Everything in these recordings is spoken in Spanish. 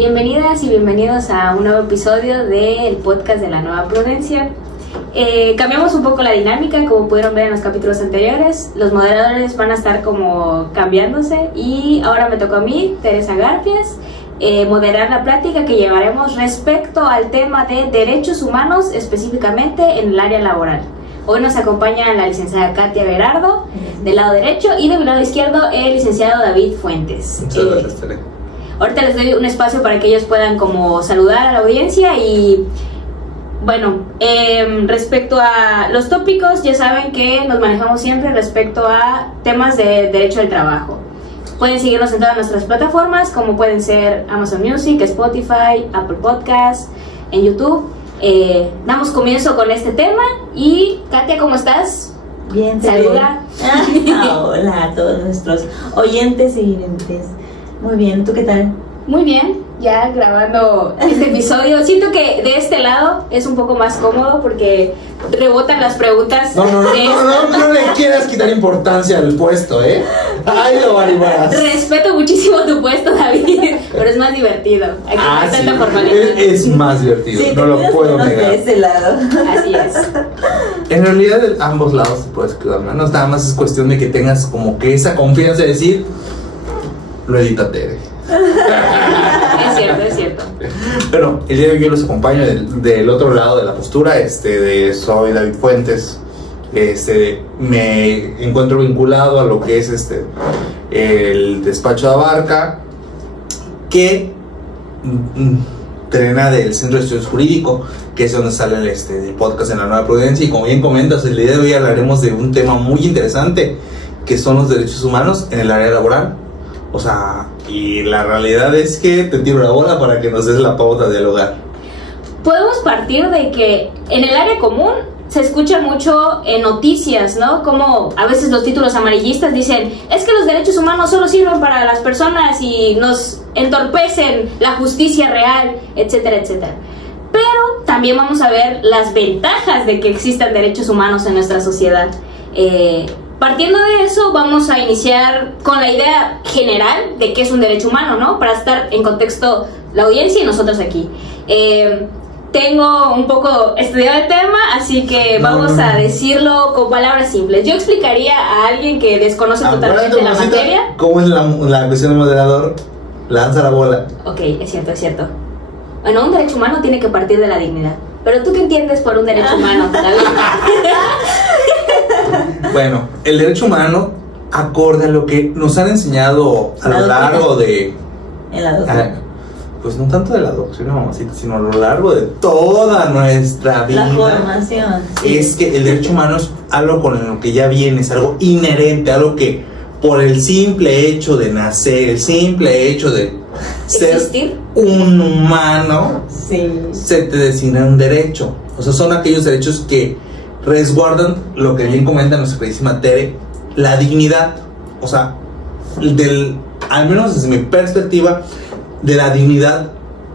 Bienvenidas y bienvenidos a un nuevo episodio del podcast de la Nueva Prudencia. Cambiamos un poco la dinámica, como pudieron ver en los capítulos anteriores. Los moderadores van a estar como cambiándose y ahora me tocó a mí, Teresa Garfias, moderar la plática que llevaremos respecto al tema de derechos humanos, específicamente en el área laboral. Hoy nos acompaña la licenciada Katia Berardo del lado derecho y del lado izquierdo el licenciado David Fuentes. Muchas gracias, Tere. Ahorita les doy un espacio para que ellos puedan como saludar a la audiencia y bueno, respecto a los tópicos, ya saben que nos manejamos siempre respecto a temas de derecho al trabajo. Pueden seguirnos en todas nuestras plataformas, como pueden ser Amazon Music, Spotify, Apple Podcasts, en YouTube. Damos comienzo con este tema y Katia, ¿cómo estás? Bien, saluda. Hola a todos nuestros oyentes y videntes. Muy bien, ¿tú qué tal? Muy bien, ya grabando este episodio. Siento que de este lado es un poco más cómodo porque rebotan las preguntas. No le quieras quitar importancia al puesto, ¿eh? Ay, lo variarás. Respeto muchísimo tu puesto, David, pero es más divertido. Aquí no hay tanta formalidad. Es más divertido, Sí, no lo puedo negar. de ese lado. Así es. En realidad, de ambos lados te puedes quedar, ¿no? Nada más es cuestión de que tengas como que esa confianza de decir, lo edita Tere. Es cierto. Bueno, el día de hoy yo los acompaño del otro lado de la postura, soy David Fuentes. Me encuentro vinculado a lo que es el despacho de Abarca, que trena del Centro de Estudios Jurídicos, que es donde sale el podcast en la Nueva Prudencia. Y como bien comentas, el día de hoy hablaremos de un tema muy interesante, que son los derechos humanos en el área laboral. O sea, y la realidad es que te tiro la bola para que nos des la pauta de dialogar. Podemos partir de que en el área común se escucha mucho en noticias, ¿no? Como a veces los títulos amarillistas dicen, es que los derechos humanos solo sirven para las personas y nos entorpecen la justicia real, etcétera, etcétera. Pero también vamos a ver las ventajas de que existan derechos humanos en nuestra sociedad. Partiendo de eso, vamos a iniciar con la idea general de qué es un derecho humano, ¿no? Para estar en contexto la audiencia y nosotros aquí. Tengo un poco estudiado el tema, así que vamos a decirlo con palabras simples. Yo explicaría a alguien que desconoce totalmente la materia. ¿Cómo es la cuestión del moderador? Lanza la bola. Ok, es cierto. Bueno, un derecho humano tiene que partir de la dignidad. Pero ¿tú qué entiendes por un derecho humano, David? Bueno, el derecho humano, acorde a lo que nos han enseñado a lo largo de... En la doctrina. Pues no tanto de la doctrina, mamacita, sino a lo largo de toda nuestra vida. La formación. Sí. Es que el derecho humano es algo con lo que ya viene, es algo inherente, algo que por el simple hecho de nacer, el simple hecho de ser un humano, sí, se te designa un derecho. O sea, son aquellos derechos que resguardan lo que bien comenta nuestra queridísima Tere, la dignidad. O sea, al menos desde mi perspectiva, de la dignidad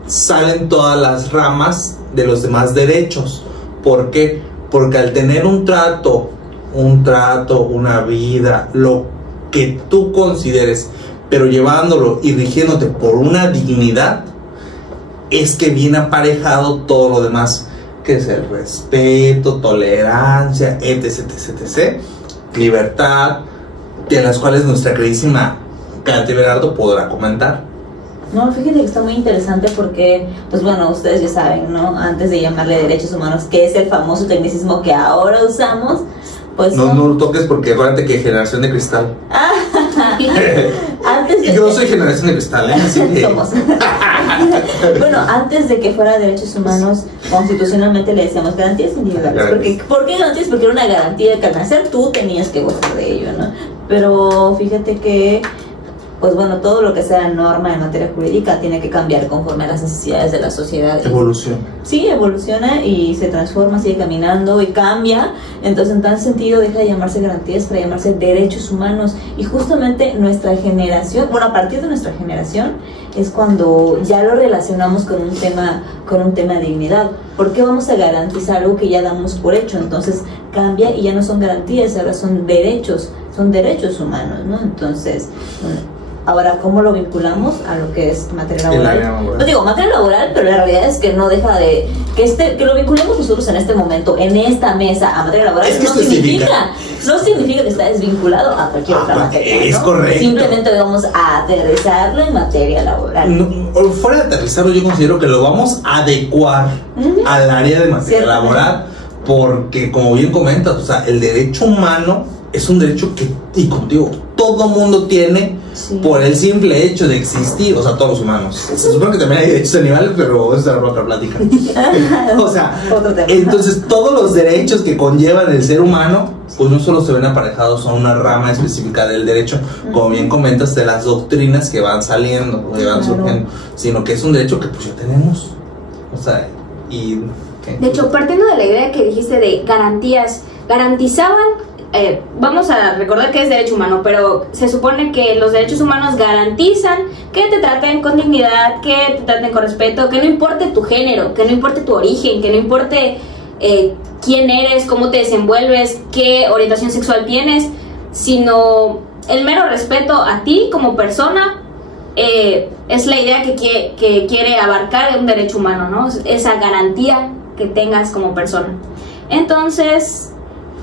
salen todas las ramas de los demás derechos. ¿Por qué? Porque al tener un trato, una vida, lo que tú consideres, pero llevándolo y rigiéndote por una dignidad, es que viene aparejado todo lo demás, que es el respeto, tolerancia, etc, libertad, de las cuales nuestra queridísima Katia Berardo podrá comentar. No, fíjate que está muy interesante porque, pues bueno, ustedes ya saben, ¿no? Antes de llamarle derechos humanos, que es el famoso tecnicismo que ahora usamos, pues... No lo toques porque acuérdate que generación de cristal. Antes de y yo soy generación de cristal, ¿eh? Así que... Somos. Bueno, antes de que fuera derechos humanos, constitucionalmente le decíamos garantías individuales. ¿Por qué garantías? Porque era una garantía que al nacer tú tenías que gozar de ello, ¿no? Pero fíjate que, pues bueno, todo lo que sea norma en materia jurídica tiene que cambiar conforme a las necesidades de la sociedad. Evolución. Sí, evoluciona y se transforma, sigue caminando y cambia. Entonces, en tal sentido, deja de llamarse garantías para llamarse derechos humanos. Y justamente nuestra generación, bueno, a partir de nuestra generación, es cuando ya lo relacionamos con un tema de dignidad. ¿Por qué vamos a garantizar algo que ya damos por hecho? Entonces, cambia y ya no son garantías, ahora son derechos humanos, ¿no? Entonces, Ahora, ¿cómo lo vinculamos a lo que es materia El laboral? área laboral. No digo materia laboral, pero la realidad es que no deja de... Que lo vinculemos nosotros en este momento, en esta mesa, a materia laboral, Es que no significa que está desvinculado a cualquier otra materia, es ¿no? correcto. Simplemente vamos a aterrizarlo en materia laboral. No, fuera de aterrizarlo, yo considero que lo vamos a adecuar al área de materia laboral, porque como bien comentas, o sea, el derecho humano es un derecho que, y contigo, todo mundo tiene por el simple hecho de existir, o sea, todos los humanos. Se supone que también hay derechos animales, pero eso será para otra plática. O sea, entonces todos los derechos que conllevan el ser humano, pues no solo se ven aparejados a una rama específica del derecho, como bien comentas, de las doctrinas que van saliendo, que van surgiendo, sino que es un derecho que pues ya tenemos. O sea, y... ¿qué? De hecho, partiendo de la idea que dijiste de garantías, garantizaban, vamos a recordar que es derecho humano, pero se supone que los derechos humanos garantizan que te traten con dignidad, que te traten con respeto, que no importe tu género, que no importe tu origen, que no importe quién eres, cómo te desenvuelves, qué orientación sexual tienes, sino el mero respeto a ti como persona. Es la idea que quiere abarcar un derecho humano, ¿no? Esa garantía que tengas como persona. Entonces,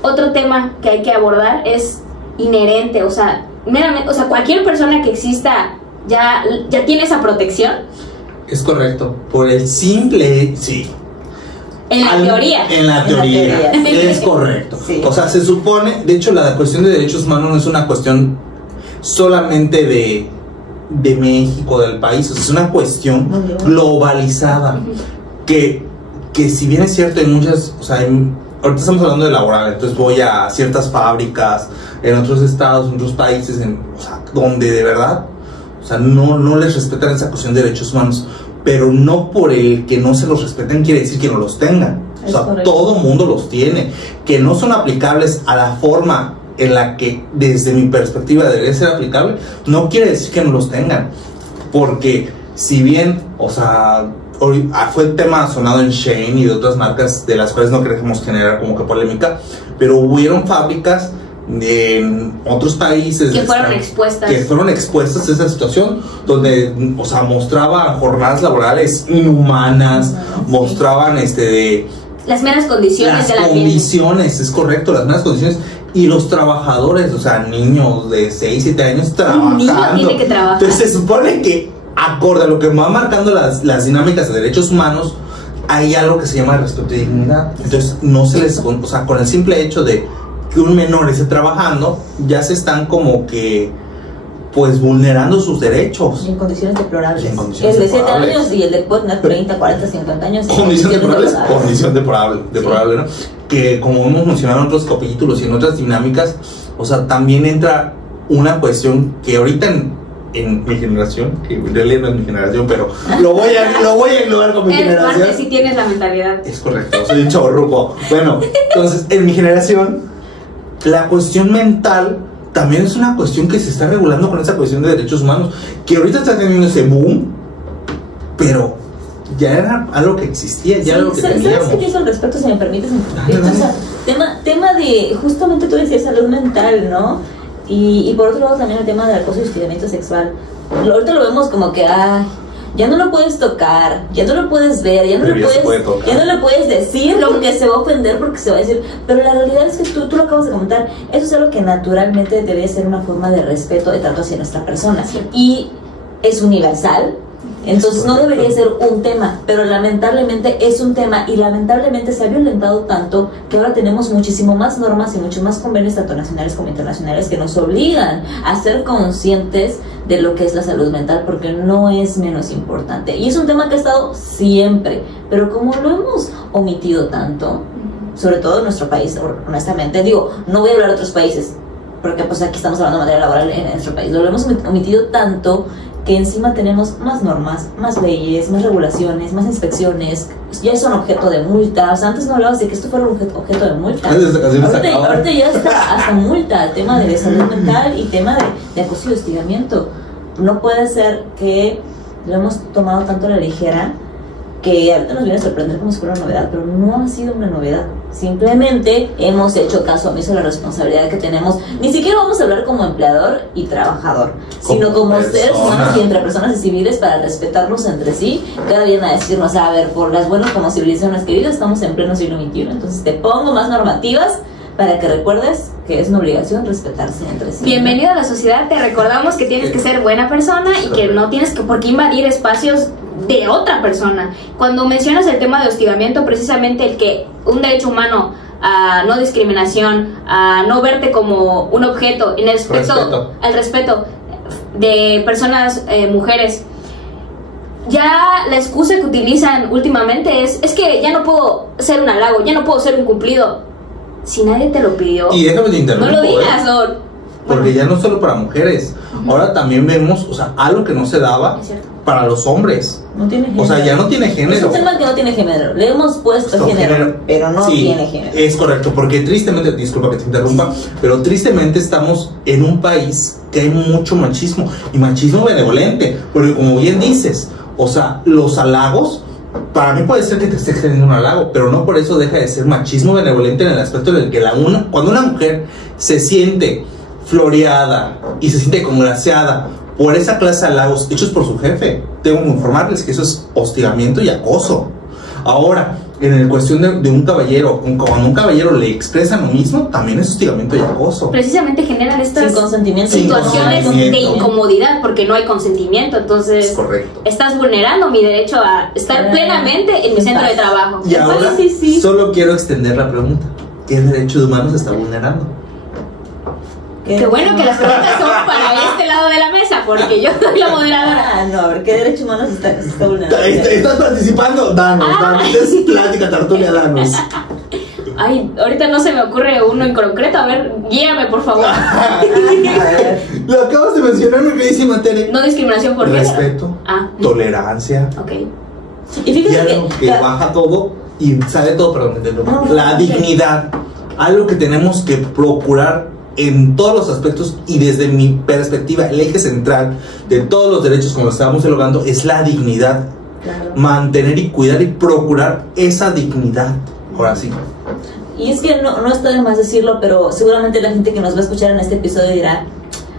otro tema que hay que abordar es inherente, o sea, meramente, o sea, cualquier persona que exista ya tiene esa protección. Es correcto, por el simple, sí. En la teoría. En la teoría, es correcto. Sí. O sea, se supone, de hecho, la cuestión de derechos humanos no es una cuestión solamente de México, del país, o sea, es una cuestión globalizada, que si bien es cierto, hay muchas, o sea, ahorita estamos hablando de laboral, entonces voy a ciertas fábricas en otros estados, en otros países, o sea, donde de verdad, o sea, no les respetan esa cuestión de derechos humanos, pero no por el que no se los respeten quiere decir que no los tengan. O sea, todo mundo los tiene, que no son aplicables a la forma en la que desde mi perspectiva debería ser aplicable, no quiere decir que no los tengan, porque si bien, o sea, fue el tema sonado en Shein y de otras marcas de las cuales no queremos generar como que polémica, pero hubieron fábricas en otros países que fueron expuestas a esa situación, donde, o sea, mostraban jornadas laborales inhumanas, mostraban las meras condiciones de la condiciones, es correcto, las meras condiciones, y los trabajadores, o sea, niños de 6, 7 años trabajando. Un niño tiene que trabajar. Entonces se supone que, acorde a lo que van marcando las dinámicas de derechos humanos, hay algo que se llama respeto y dignidad. Entonces no se les, o sea, con el simple hecho de que un menor esté trabajando, ya se están como que pues vulnerando sus derechos. Y en condiciones deplorables. En condiciones el de 7 deplorables. años y el de puede tener 30, 40, 50 años. Condición deplorable, condición deplorable, ¿no? Que como hemos mencionado en otros capítulos y en otras dinámicas, o sea, también entra una cuestión que ahorita en mi generación, que en realidad no es mi generación, pero lo voy a englobar con mi generación. Parte, si tienes la mentalidad. Es correcto, soy un chavorruco. Bueno, entonces, en mi generación, la cuestión mental también es una cuestión que se está regulando con esa cuestión de derechos humanos, que ahorita está teniendo ese boom, pero ya era algo que existía, ya era algo que teníamos. ¿Sabes qué pienso al respecto, si me permites? O sea, tema de, justamente tú decías salud mental, ¿no? Y por otro lado también el tema del acoso y hostigamiento sexual. Ahorita lo vemos como que, ya no lo puedes tocar, ya no lo puedes ver, ya no lo puedes decir porque se va a ofender, porque se va a decir. Pero la realidad es que tú lo acabas de comentar, eso es algo que naturalmente debe ser una forma de respeto, de trato hacia nuestra persona. Y es universal. Entonces no debería ser un tema, pero lamentablemente es un tema, y lamentablemente se ha violentado tanto que ahora tenemos muchísimo más normas y muchos más convenios tanto nacionales como internacionales que nos obligan a ser conscientes de lo que es la salud mental, porque no es menos importante. Y es un tema que ha estado siempre, pero como lo hemos omitido tanto, sobre todo en nuestro país, honestamente, digo, no voy a hablar de otros países, porque pues aquí estamos hablando de materia laboral en nuestro país, lo hemos omitido tanto que encima tenemos más normas, más leyes, más regulaciones, más inspecciones, ya son objeto de multa. O sea, antes no hablabas de que esto fuera objeto de multa. Ahorita ya está hasta multa, el tema de salud mental y tema de acoso y hostigamiento. No puede ser que lo hemos tomado tanto a la ligera que ahorita nos viene a sorprender como si fuera una novedad, pero no ha sido una novedad. Simplemente hemos hecho caso omiso a la responsabilidad que tenemos. Ni siquiera vamos a hablar como empleador y trabajador, sino como seres humanos y entre personas y civiles, para respetarnos entre sí. Cada día a decirnos, a ver, por las buenas como civilizaciones queridas, estamos en pleno siglo XXI. Entonces te pongo más normativas para que recuerdes que es una obligación respetarse entre sí. Bienvenido a la sociedad, te recordamos que tienes que ser buena persona y que no tienes que por qué invadir espacios de otra persona. Cuando mencionas el tema de hostigamiento, precisamente el que un derecho humano a no discriminación, a no verte como un objeto, en el al respeto de personas, mujeres, ya la excusa que utilizan últimamente es que ya no puedo ser un halago, ya no puedo ser un cumplido. Si nadie te lo pidió, y déjame te interrumpo, no lo digas, porque ya no solo para mujeres, ahora también vemos, o sea, algo que no se daba para los hombres. No tiene género. O sea, ya no tiene género. Es un tema que no tiene género. Le hemos puesto género, pero no tiene género. Es correcto, porque tristemente, disculpa que te interrumpa, pero tristemente estamos en un país que hay mucho machismo, y machismo benevolente, porque como bien dices, o sea, los halagos, para mí puede ser que te esté teniendo un halago, pero no por eso deja de ser machismo benevolente, en el aspecto en el que cuando una mujer se siente floreada y se siente congraciada por esa clase de halagos hechos por su jefe, tengo que informarles que eso es hostigamiento y acoso. Ahora, en el cuestión de un caballero, cuando un caballero le expresa lo mismo, también es hostigamiento y acoso. Precisamente generan estas situaciones de incomodidad porque no hay consentimiento. Entonces, correcto, estás vulnerando mi derecho a estar plenamente en mi centro de trabajo. Y ahora solo quiero extender la pregunta: ¿qué derecho de humanos se está vulnerando? Qué bueno que las preguntas son para este lado de la mesa, porque yo soy la moderadora. No, a ver, ¿qué derecho humano se está vulnerando? ¿Estás participando? Danos, es plática, tertulia, danos. Ay, ahorita no se me ocurre uno en concreto. A ver, guíame, por favor. Lo acabas de mencionar, mi queridísima Tere. No discriminación por género. Respeto, tolerancia. Ok. Y fíjate que baja todo y sale todo, perdón, la dignidad. Algo que tenemos que procurar en todos los aspectos, y desde mi perspectiva el eje central de todos los derechos, como lo estábamos dialogando, es la dignidad. Mantener y cuidar y procurar esa dignidad. Ahora sí. Y es que no está de más decirlo, pero seguramente la gente que nos va a escuchar en este episodio dirá,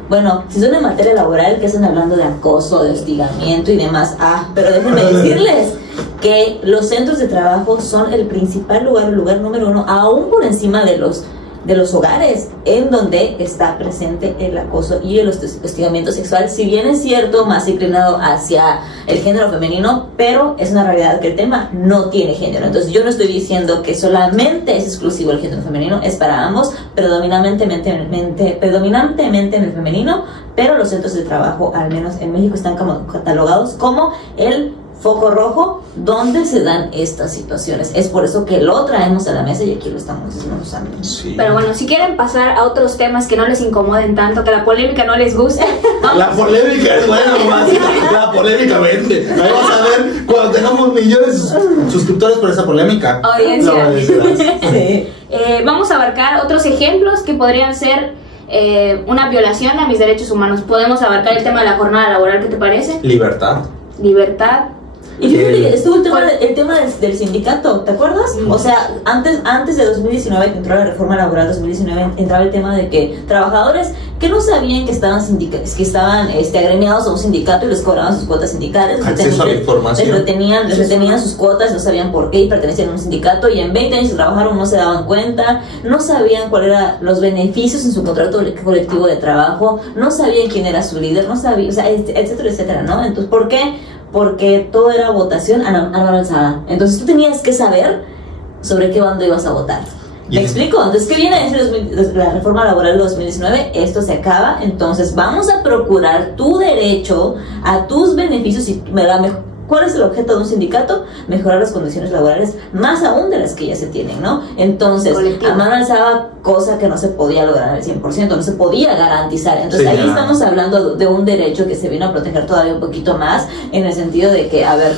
bueno, si son en materia laboral, que están hablando de acoso, de hostigamiento y demás. Pero déjenme decirles que los centros de trabajo son el principal lugar, el lugar número uno, aún por encima de los hogares, en donde está presente el acoso y el hostigamiento sexual. Si bien es cierto, más inclinado hacia el género femenino, pero es una realidad que el tema no tiene género. Entonces yo no estoy diciendo que solamente es exclusivo el género femenino, es para ambos, predominantemente en el femenino, pero los centros de trabajo, al menos en México, están catalogados como el foco rojo donde se dan estas situaciones. Es por eso que lo traemos a la mesa y aquí lo estamos desmenuzando. Sí. Pero bueno, si quieren pasar a otros temas que no les incomoden tanto, que la polémica no les guste, la polémica es buena, nomás. La polémica vende. Ahí vas a ver cuando tengamos millones de suscriptores por esa polémica. Audiencia. Sí. Vamos a abarcar otros ejemplos que podrían ser una violación a mis derechos humanos. Podemos abarcar el tema de la jornada laboral, ¿qué te parece? Libertad. Y fíjate, estuvo el tema del sindicato, ¿te acuerdas? O sea, antes de 2019, que entró la reforma laboral 2019, entraba el tema de que trabajadores que no sabían que estaban agremiados a un sindicato y les cobraban sus cuotas sindicales, acceso a la información, les retenían sus cuotas, no sabían por qué y pertenecían a un sindicato, y en 20 años que trabajaron no se daban cuenta, no sabían cuáles eran los beneficios en su contrato colectivo de trabajo, no sabían quién era su líder, no sabían, o sea, etcétera, etcétera, ¿no? Entonces, ¿por qué? Porque todo era votación avanzada. Entonces tú tenías que saber sobre qué bando ibas a votar. ¿Me explico? Entonces, ¿qué viene a decir la reforma laboral de 2019? Esto se acaba, entonces vamos a procurar tu derecho a tus beneficios y ¿cuál es el objeto de un sindicato? Mejorar las condiciones laborales, más aún de las que ya se tienen, ¿no? Entonces, a mano alzada, cosa que no se podía lograr al 100%, no se podía garantizar. Entonces, ahí estamos hablando de un derecho que se vino a proteger todavía un poquito más, en el sentido de que, a ver,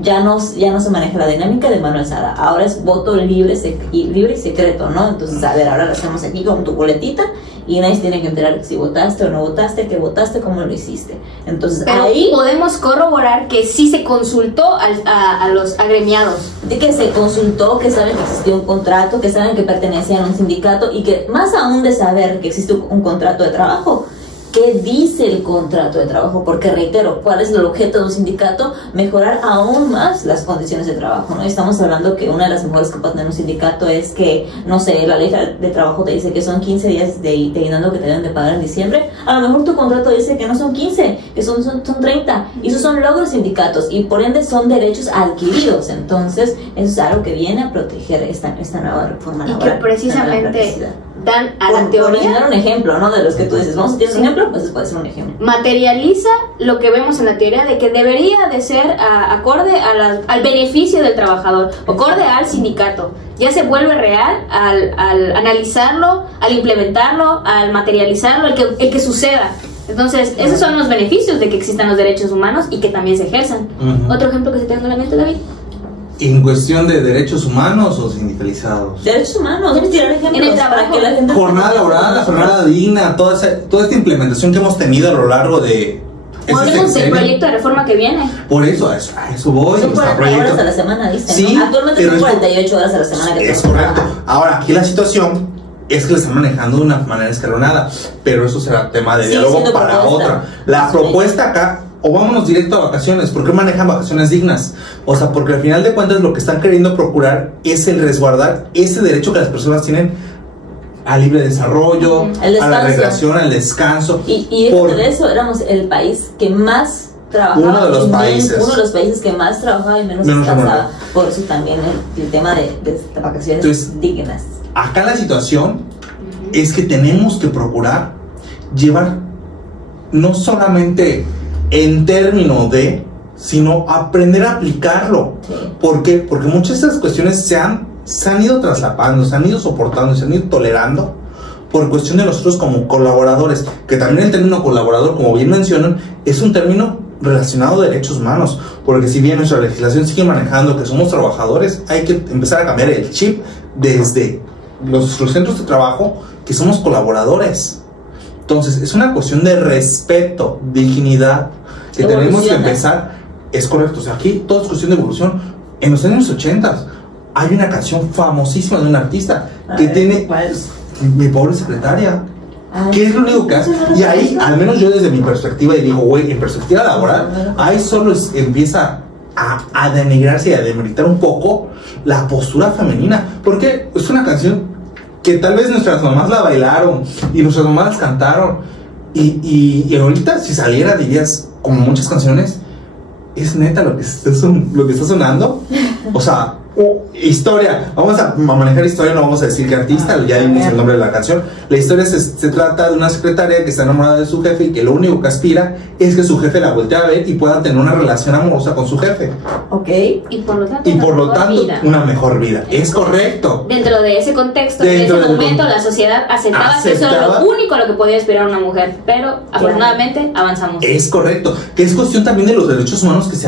ya no se maneja la dinámica de mano alzada, ahora es voto libre y secreto, ¿no? Entonces, a ver, ahora lo hacemos aquí con tu boletita y nadie tiene que enterar si votaste o no votaste, qué votaste, cómo lo hiciste. Entonces, pero ahí podemos corroborar que sí se consultó a los agremiados. De que se consultó, que saben que existió un contrato, que saben que pertenecían a un sindicato y que más aún de saber que existe un contrato de trabajo, ¿qué dice el contrato de trabajo? Porque reitero, ¿cuál es el objeto de un sindicato? Mejorar aún más las condiciones de trabajo, ¿no? Estamos hablando que una de las mejores que puede tener un sindicato es que, no sé, la ley de trabajo te dice que son 15 días de aguinaldo que te deben de pagar en diciembre. A lo mejor tu contrato dice que no son 15, que son 30. Y esos son logros sindicatos y por ende son derechos adquiridos. Entonces, eso es algo que viene a proteger esta nueva reforma laboral. Y que precisamente dan a la teoría. Por dar un ejemplo, ¿no? De los que tú dices, vamos a tener un ejemplo, pues puede ser un ejemplo. Materializa lo que vemos en la teoría de que debería de ser acorde al beneficio del trabajador, acorde al sindicato. Ya se vuelve real al analizarlo, al implementarlo, al materializarlo, el que suceda. Entonces, esos son los beneficios de que existan los derechos humanos y que también se ejerzan. Otro ejemplo que se tenga en la mente, David. ¿En cuestión de derechos humanos o sindicalizados? Derechos humanos, vamos a tirar ejemplos para que la gente... Jornada laboral, jornada digna, toda esta implementación que hemos tenido a lo largo de... Hablemos del proyecto de reforma que viene. Por eso, a eso voy. Son 40 horas a la semana, dicen, sí, ¿no? Actualmente son 48 horas a la semana que es correcto. Ahora, aquí la situación es que lo están manejando de una manera escalonada, pero eso será tema de diálogo para otra. La propuesta acá, o vámonos directo a vacaciones. ¿Por qué manejan vacaciones dignas? O sea, porque al final de cuentas lo que están queriendo procurar es el resguardar ese derecho que las personas tienen al libre desarrollo, a la recreación, al descanso. Y de eso éramos el país que más trabajaba. Uno de los países que más trabajaba y menos descansaba. Por eso también el tema de vacaciones. Entonces, dignas. Acá la situación es que tenemos que procurar llevar no solamente en términos de, sino aprender a aplicarlo. Sí. ¿Por qué? Porque muchas de estas cuestiones se han ido traslapando, se han ido soportando, se han ido tolerando por cuestión de nosotros como colaboradores, que también el término colaborador, como bien mencionan, es un término relacionado a derechos humanos, porque si bien nuestra legislación sigue manejando que somos trabajadores, hay que empezar a cambiar el chip desde los centros de trabajo, que somos colaboradores. Entonces, es una cuestión de respeto, dignidad, que tenemos que empezar. Es correcto, o sea, aquí todo es cuestión de evolución. En los años 80 hay una canción famosísima de un artista que tiene Mi pobre secretaria, que es lo único que hace. Y ahí, al menos yo desde mi perspectiva, y digo, güey, en perspectiva laboral, ahí solo empieza a denigrarse y a demeritar un poco la postura femenina, porque es una canción que tal vez nuestras mamás la bailaron y nuestras mamás las cantaron, y ahorita si saliera dirías, como muchas canciones, es neta lo que está sonando. O sea, historia, vamos a manejar historia, no vamos a decir qué artista, ya dimos el nombre de la canción. La historia se trata de una secretaria que está enamorada de su jefe y que lo único que aspira es que su jefe la voltee a ver y pueda tener una relación amorosa con su jefe. Ok. Y por lo tanto, una mejor vida. Es correcto. Dentro de ese contexto, en ese momento, la sociedad aceptaba que eso era lo único a lo que podía aspirar una mujer, pero afortunadamente avanzamos. Es correcto, que es cuestión también de los derechos humanos que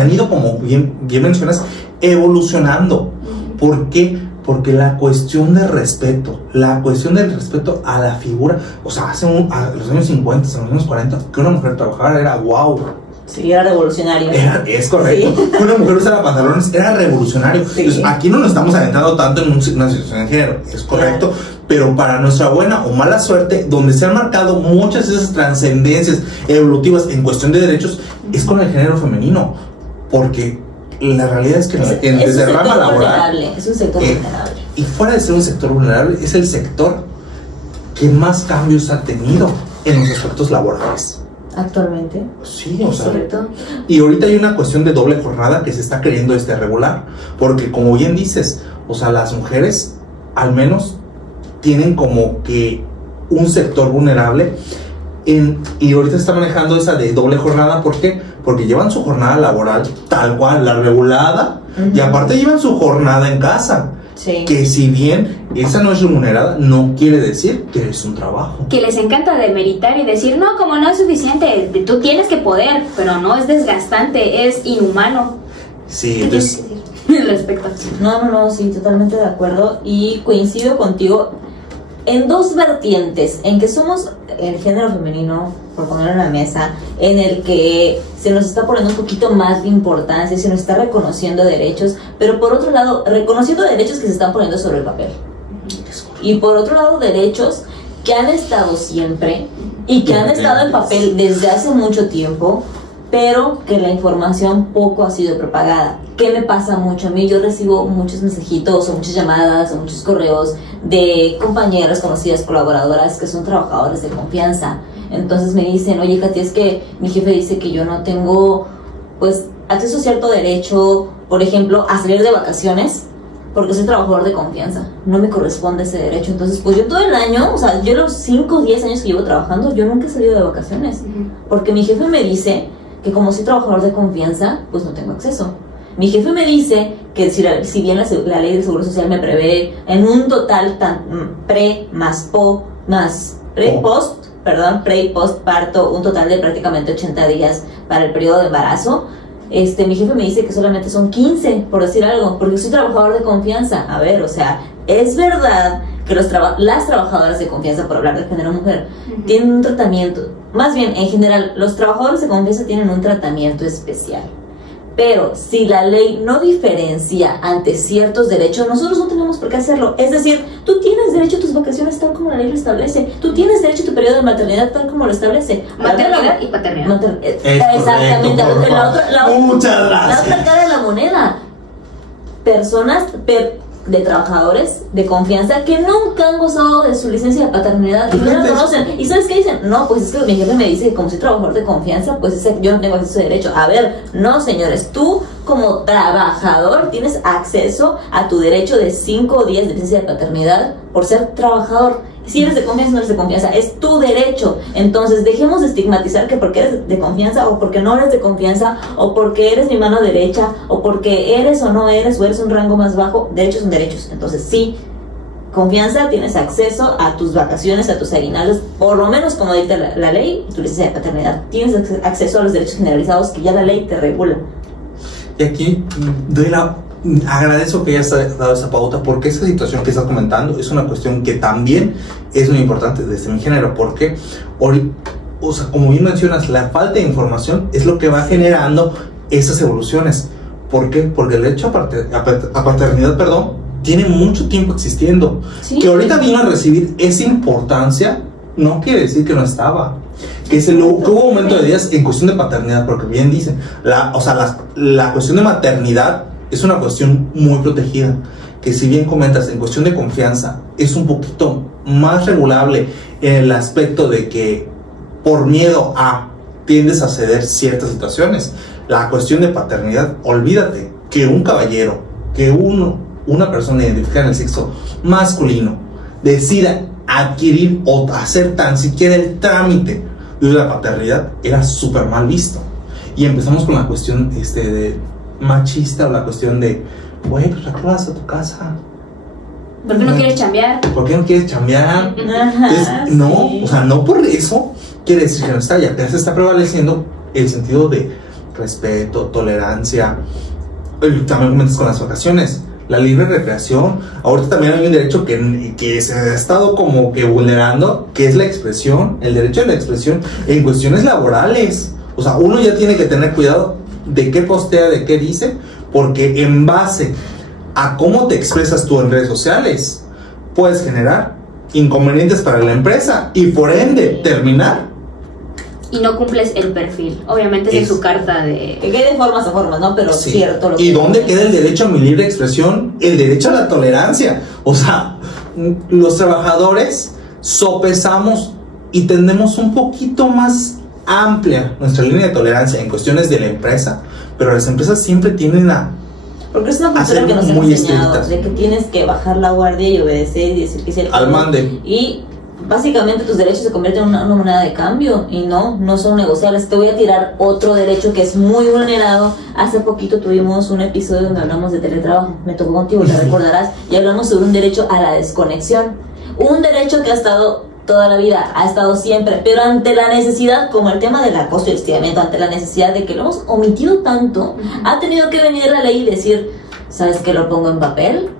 han ido como bien mencionas, evolucionando. ¿Por qué? Porque la cuestión del respeto a la figura, o sea, a los años 50, a los años 40, que una mujer trabajara era wow. Sí, era revolucionario. Es correcto. Sí. Que una mujer usara pantalones era revolucionario. Sí. Entonces, aquí no nos estamos adentrando tanto en una situación de género, es correcto. Claro. Pero para nuestra buena o mala suerte, donde se han marcado muchas de esas trascendencias evolutivas en cuestión de derechos, es con el género femenino. Porque la realidad es que desde rama laboral es un sector vulnerable. Y fuera de ser un sector vulnerable, es el sector que más cambios ha tenido en los aspectos laborales. Actualmente. Sí, o sea. Y ahorita hay una cuestión de doble jornada que se está queriendo regular. Porque como bien dices, o sea, las mujeres al menos tienen como que un sector vulnerable. Y ahorita se está manejando esa de doble jornada. ¿Por qué? Porque llevan su jornada laboral tal cual, la regulada, y aparte llevan su jornada en casa. Sí. Que si bien esa no es remunerada, no quiere decir que es un trabajo. Que les encanta demeritar y decir, no, como no es suficiente, tú tienes que poder, pero no, es desgastante, es inhumano. Sí, ¿Qué entonces... tienes que decir al respecto? No, sí, totalmente de acuerdo y coincido contigo en dos vertientes, en que somos el género femenino, por ponerlo en la mesa, en el que se nos está poniendo un poquito más de importancia, se nos está reconociendo derechos, pero por otro lado, reconociendo derechos que se están poniendo sobre el papel. Y por otro lado, derechos que han estado siempre y que han estado en papel desde hace mucho tiempo, pero que la información poco ha sido propagada. ¿Qué me pasa mucho a mí? Yo recibo muchos mensajitos o muchas llamadas o muchos correos de compañeras, conocidas, colaboradoras que son trabajadores de confianza. Entonces me dicen, oye, Katy, es que mi jefe dice que yo no tengo pues acceso a cierto derecho, por ejemplo, a salir de vacaciones porque soy trabajador de confianza, no me corresponde ese derecho. Entonces, pues yo todo el año, o sea, yo los 5 o 10 años que llevo trabajando, yo nunca he salido de vacaciones, porque mi jefe me dice que como soy trabajador de confianza, pues no tengo acceso. Mi jefe me dice que si bien la ley del Seguro Social me prevé en un total pre más pre y post parto, un total de prácticamente 80 días para el periodo de embarazo, mi jefe me dice que solamente son 15, por decir algo, porque soy trabajador de confianza. A ver, o sea, es verdad que las trabajadoras de confianza, por hablar de género mujer, tienen un tratamiento, más bien, en general, los trabajadores de confianza tienen un tratamiento especial. Pero si la ley no diferencia ante ciertos derechos, nosotros no tenemos por qué hacerlo. Es decir, tú tienes derecho a tus vacaciones tal como la ley lo establece. Tú tienes derecho a tu periodo de maternidad tal como lo establece. Maternidad y paternidad. Exactamente. Muchas gracias. La otra cara de la moneda. Personas de trabajadores de confianza que nunca han gozado de su licencia de paternidad y no la conocen. ¿Y sabes qué dicen? No, pues es que mi jefe me dice que como soy trabajador de confianza, pues yo no tengo acceso a derecho. A ver, no, señores, tú como trabajador tienes acceso a tu derecho de 5 o 10 de licencia de paternidad por ser trabajador. Si eres de confianza o no eres de confianza, es tu derecho. Entonces dejemos de estigmatizar que porque eres de confianza o porque no eres de confianza o porque eres mi mano derecha o porque eres o no eres o eres un rango más bajo. Derechos son derechos. Entonces sí, confianza, tienes acceso a tus vacaciones, a tus aguinaldos, por lo menos como dicta la ley, tu licencia de paternidad. Tienes acceso a los derechos generalizados que ya la ley te regula. Y aquí agradezco que hayas dado esa pauta, porque esa situación que estás comentando es una cuestión que también es muy importante desde mi género, porque, o sea, como bien mencionas, la falta de información es lo que va generando esas evoluciones. ¿Por qué? Porque el derecho a paternidad, tiene mucho tiempo existiendo. Sí. Que ahorita vino a recibir esa importancia, no quiere decir que no estaba. Que hubo un momento de días en cuestión de paternidad, porque bien dicen, la cuestión de maternidad es una cuestión muy protegida, que si bien comentas en cuestión de confianza es un poquito más regulable en el aspecto de que por miedo tiendes a ceder ciertas situaciones. La cuestión de paternidad, olvídate que un caballero, que una persona identificada en el sexo masculino decida adquirir o hacer tan siquiera el trámite de la paternidad, era súper mal visto. Y empezamos con la cuestión de machista, o la cuestión de, güey, pues ¿a qué vas a tu casa? ¿Por qué no quieres chambear? ¿Por qué no quieres chambear? Entonces, no, o sea, no por eso quiere decir que no está, ya se está prevaleciendo el sentido de respeto, tolerancia. También comentas con las vacaciones, la libre recreación. Ahorita también hay un derecho que se ha estado como que vulnerando, que es la expresión, el derecho a la expresión en cuestiones laborales. O sea, uno ya tiene que tener cuidado de qué postea, de qué dice, porque en base a cómo te expresas tú en redes sociales, puedes generar inconvenientes para la empresa y por ende terminar. Y no cumples el perfil, obviamente es en su carta de... Que quede formas a formas, ¿no? Pero sí. Cierto. ¿Y dónde queda el derecho a mi libre expresión? El derecho a la tolerancia. O sea, los trabajadores sopesamos y tenemos un poquito más amplia nuestra línea de tolerancia en cuestiones de la empresa, pero las empresas siempre tienden porque es una cultura que nos han enseñado de que tienes que bajar la guardia y obedecer y decir que sí al mande, y básicamente tus derechos se convierten en una moneda de cambio y no son negociables. Te voy a tirar otro derecho que es muy vulnerado. Hace poquito tuvimos un episodio donde hablamos de teletrabajo, me tocó contigo, te recordarás, y hablamos sobre un derecho a la desconexión, un derecho que ha estado toda la vida, ha estado siempre, pero ante la necesidad, como el tema del acoso y el hostigamiento, ante la necesidad de que lo hemos omitido tanto, ha tenido que venir la ley y decir, ¿sabes qué? Lo pongo en papel,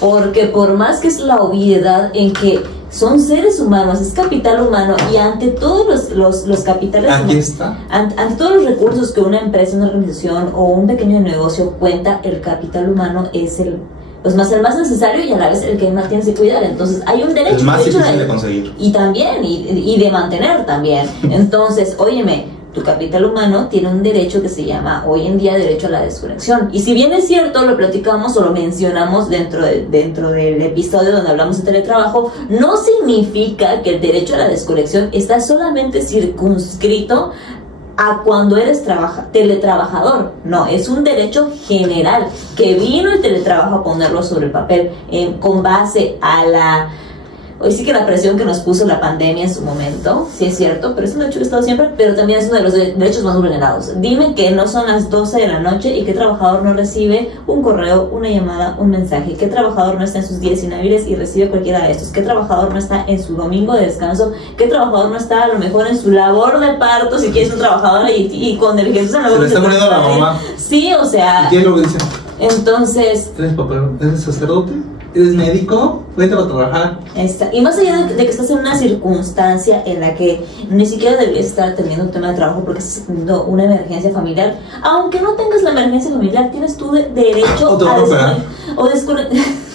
porque por más que es la obviedad en que son seres humanos, es capital humano, y ante todos los capitales Aquí humanos, está. ante todos los recursos que una empresa, una organización o un pequeño negocio cuenta, el capital humano es el más necesario y a la vez el que más tienes que cuidar. Entonces hay un derecho, El más derecho difícil de conseguir. y también y de mantener también. Entonces, óyeme, tu capital humano tiene un derecho que se llama hoy en día derecho a la desconexión. Y si bien es cierto, lo platicamos o lo mencionamos dentro del episodio donde hablamos de teletrabajo, no significa que el derecho a la desconexión está solamente circunscrito a cuando eres teletrabajador. No, es un derecho general que vino el teletrabajo a ponerlo sobre el papel con base a la... Hoy sí que la presión que nos puso la pandemia en su momento, sí es cierto, pero es un derecho que ha estado siempre, pero también es uno de los derechos más vulnerados. Dime que no son las 12 de la noche y que trabajador no recibe un correo, una llamada, un mensaje, que trabajador no está en sus días inhábiles y recibe cualquiera de estos, que trabajador no está en su domingo de descanso, que trabajador no está a lo mejor en su labor de parto, si quieres un trabajador y con el Jesús en la Se le está muriendo la mamá. Sí, o sea... ¿Y qué es lo que dice? Entonces... ¿Eres papá? ¿Eres sacerdote? ¿Eres médico? Vete a trabajar. Y más allá de que estás en una circunstancia en la que ni siquiera deberías estar atendiendo un tema de trabajo porque estás atendiendo una emergencia familiar, aunque no tengas la emergencia familiar, tienes tu derecho